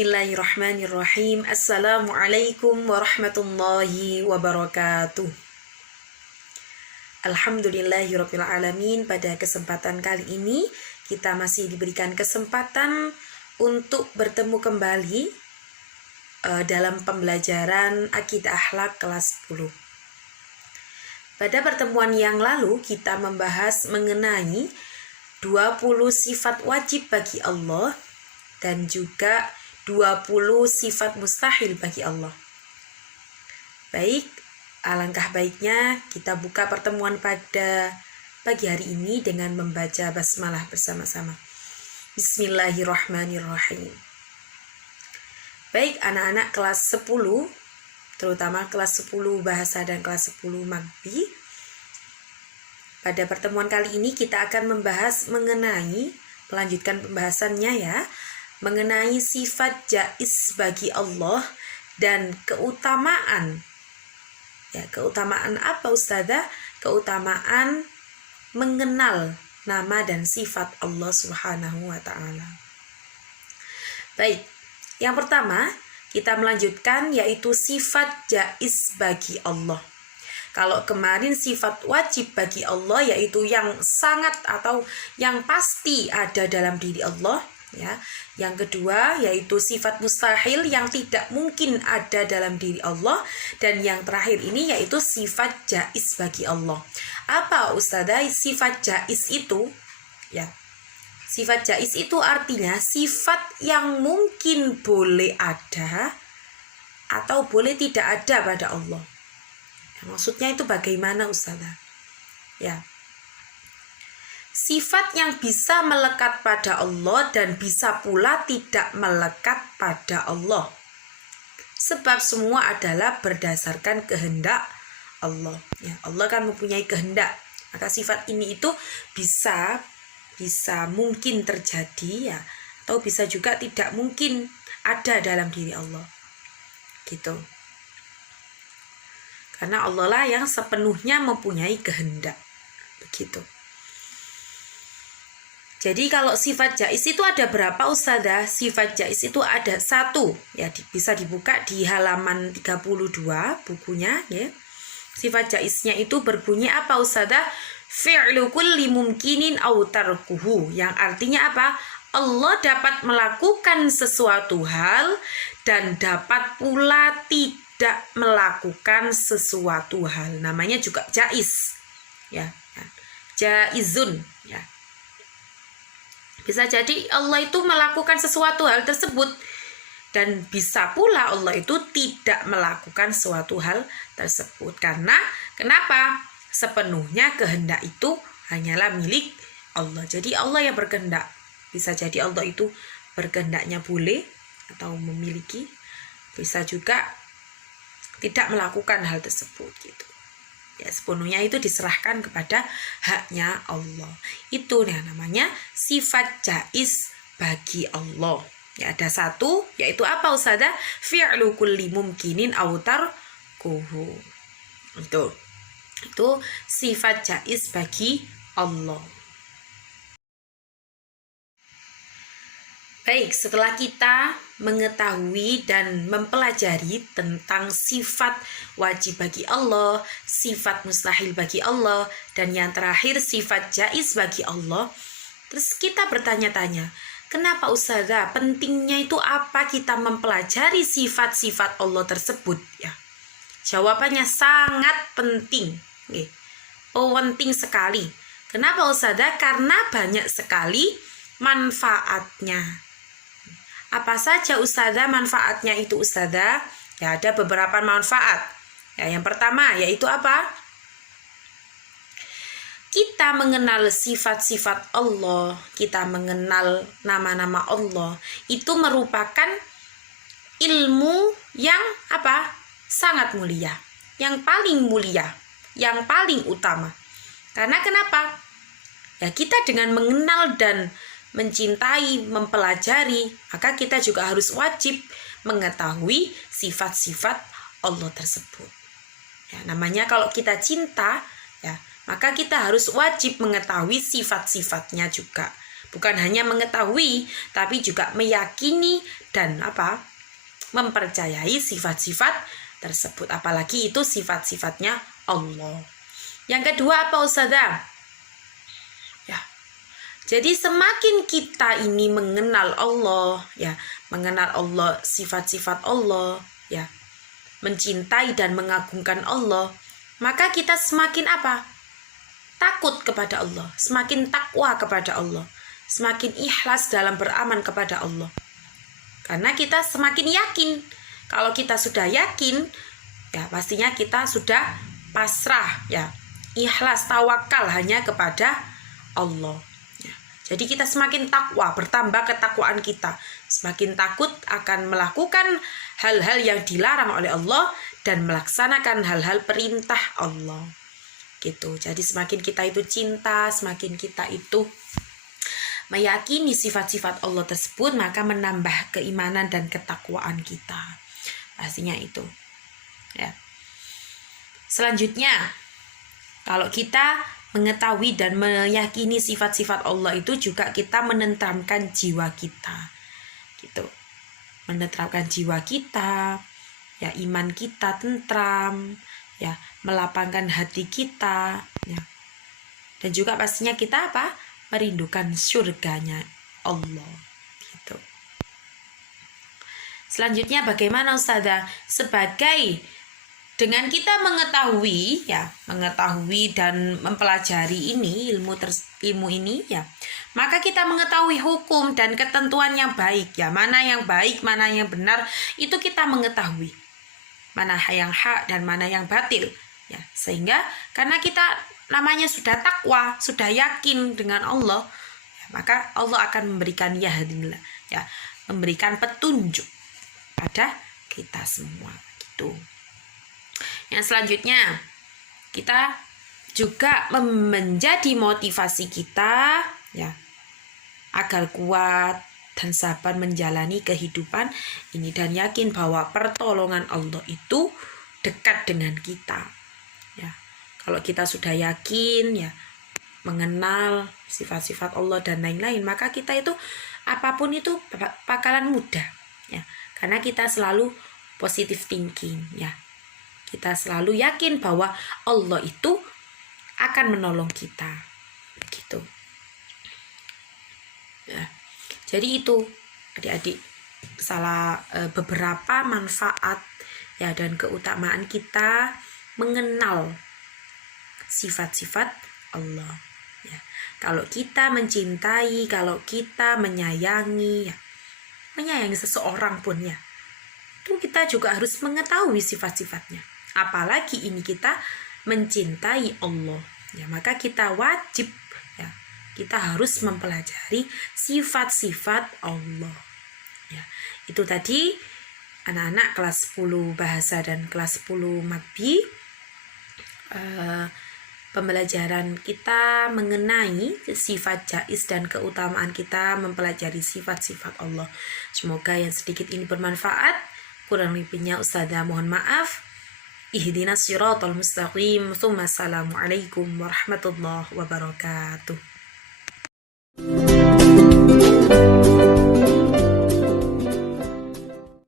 Bismillahirrahmanirrahim. Assalamualaikum warahmatullahi wabarakatuh. Alhamdulillahirabbil alamin. Pada kesempatan kali ini kita masih diberikan kesempatan untuk bertemu kembali dalam pembelajaran Akidah Akhlak kelas 10. Pada pertemuan yang lalu kita membahas mengenai 20 sifat wajib bagi Allah dan juga 20 sifat mustahil bagi Allah. Baik, alangkah baiknya kita buka pertemuan pada pagi hari ini dengan membaca basmalah bersama-sama. Bismillahirrahmanirrahim. Baik, anak-anak kelas 10, terutama kelas 10 bahasa dan kelas 10 magbi. Pada pertemuan kali ini kita akan membahas melanjutkan pembahasannya ya, mengenai sifat jaiz bagi Allah dan keutamaan. Ya, keutamaan apa Ustazah? Keutamaan mengenal nama dan sifat Allah Subhanahu wa taala. Baik, yang pertama kita melanjutkan yaitu sifat jaiz bagi Allah. Kalau kemarin sifat wajib bagi Allah yaitu yang sangat atau yang pasti ada dalam diri Allah. Ya, yang kedua yaitu sifat mustahil yang tidak mungkin ada dalam diri Allah, dan yang terakhir ini yaitu sifat jaiz bagi Allah. Apa Ustazah sifat jaiz itu? Ya, sifat jaiz itu artinya sifat yang mungkin boleh ada atau boleh tidak ada pada Allah. Ya, maksudnya itu bagaimana Ustazah? Ya, sifat yang bisa melekat pada Allah dan bisa pula tidak melekat pada Allah. Sebab semua adalah berdasarkan kehendak Allah. Ya, Allah kan mempunyai kehendak. Maka sifat ini itu bisa mungkin terjadi ya, atau bisa juga tidak mungkin ada dalam diri Allah. Gitu. Karena Allah lah yang sepenuhnya mempunyai kehendak. Begitu. Jadi kalau sifat jaiz itu ada berapa Ustazah? Sifat jaiz itu ada 1. Ya, bisa dibuka di halaman 32 bukunya ya. Sifat jaiznya itu berbunyi apa Ustazah? Fi'lu kulli mumkinin aw tarkuhu. Yang artinya apa? Allah dapat melakukan sesuatu hal dan dapat pula tidak melakukan sesuatu hal. Namanya juga jaiz. Ya, jaizun ya. Bisa jadi Allah itu melakukan sesuatu hal tersebut, dan bisa pula Allah itu tidak melakukan suatu hal tersebut. Karena kenapa? Sepenuhnya kehendak itu hanyalah milik Allah. Jadi Allah yang berkehendak. Bisa jadi Allah itu berkehendaknya boleh atau memiliki, bisa juga tidak melakukan hal tersebut gitu. Ya, sepenuhnya itu diserahkan kepada haknya Allah. Itu namanya sifat jaiz bagi Allah. Ya, ada 1 yaitu apa Ustazah? Fi'lu kulli mumkinin aw tarkuhu. Itu sifat jaiz bagi Allah. Baik, setelah kita mengetahui dan mempelajari tentang sifat wajib bagi Allah, sifat mustahil bagi Allah, dan yang terakhir sifat jaiz bagi Allah, terus kita bertanya-tanya, kenapa Ustazah pentingnya itu apa kita mempelajari sifat-sifat Allah tersebut? Ya, jawabannya sangat penting. Penting sekali. Kenapa Ustazah? Karena banyak sekali manfaatnya. Apa saja Ustazah manfaatnya itu Ustazah? Ya, ada beberapa manfaat. Ya, yang pertama yaitu apa? Kita mengenal sifat-sifat Allah, kita mengenal nama-nama Allah, itu merupakan ilmu yang apa? Sangat mulia, yang paling mulia, yang paling utama. Karena kenapa? Ya, kita dengan mengenal dan mencintai, mempelajari, maka kita juga harus wajib mengetahui sifat-sifat Allah tersebut. Ya, namanya kalau kita cinta, ya, maka kita harus wajib mengetahui sifat-sifatnya juga. Bukan hanya mengetahui, tapi juga meyakini dan mempercayai sifat-sifat tersebut. Apalagi itu sifat-sifatnya Allah. Yang kedua apa Ustazah? Ya. Jadi semakin kita ini mengenal Allah, ya, mengenal Allah, sifat-sifat Allah, ya, mencintai dan mengagungkan Allah, maka kita semakin takut kepada Allah, semakin takwa kepada Allah, semakin ikhlas dalam beramal kepada Allah. Karena kita semakin yakin. Kalau kita sudah yakin, ya pastinya kita sudah pasrah, ya, ikhlas, tawakal hanya kepada Allah. Ya. Jadi kita semakin takwa, bertambah ketakwaan kita, semakin takut akan melakukan hal-hal yang dilarang oleh Allah dan melaksanakan hal-hal perintah Allah. Gitu. Jadi semakin kita itu cinta, semakin kita itu meyakini sifat-sifat Allah tersebut, maka menambah keimanan dan ketakwaan kita. Pastinya itu. Ya. Selanjutnya, kalau kita mengetahui dan meyakini sifat-sifat Allah itu juga kita menenteramkan jiwa kita. Gitu. Menenteramkan jiwa kita, ya, iman kita tentram, ya, melapangkan hati kita, ya. Dan juga pastinya kita merindukan surganya Allah, gitu. Selanjutnya bagaimana Ustazah? Sebagai dengan kita mengetahui, ya, mengetahui dan mempelajari ini ilmu ini, ya, maka kita mengetahui hukum dan ketentuan yang baik, ya, mana yang baik, mana yang benar, itu kita mengetahui. Mana yang hak dan mana yang batil, ya, sehingga karena kita namanya sudah takwa, sudah yakin dengan Allah, ya, maka Allah akan memberikan ya, memberikan petunjuk pada kita semua, gitu. Yang selanjutnya, kita juga menjadi motivasi kita, ya, agar kuat dan sabar menjalani kehidupan ini dan yakin bahwa pertolongan Allah itu dekat dengan kita. Ya, kalau kita sudah yakin, ya, mengenal sifat-sifat Allah dan lain-lain, maka kita itu apapun itu bakalan mudah, ya, karena kita selalu positive thinking, ya. Kita selalu yakin bahwa Allah itu akan menolong kita, begitu. Ya. Jadi itu adik-adik beberapa manfaat, ya, dan keutamaan kita mengenal sifat-sifat Allah, ya. Kalau kita mencintai, kalau kita menyayangi, ya, menyayangi seseorang pun, ya, itu kita juga harus mengetahui sifat-sifatnya. Apalagi ini kita mencintai Allah, ya, maka kita wajib, ya, kita harus mempelajari sifat-sifat Allah, ya. Itu tadi anak-anak kelas 10 bahasa dan kelas 10 madbi, pembelajaran kita mengenai sifat jaiz dan keutamaan kita mempelajari sifat-sifat Allah. Semoga yang sedikit ini bermanfaat. Kurang lebihnya Ustazah mohon maaf. Ihdinas siratal mustaqim. Assalamualaikum warahmatullahi wabarakatuh.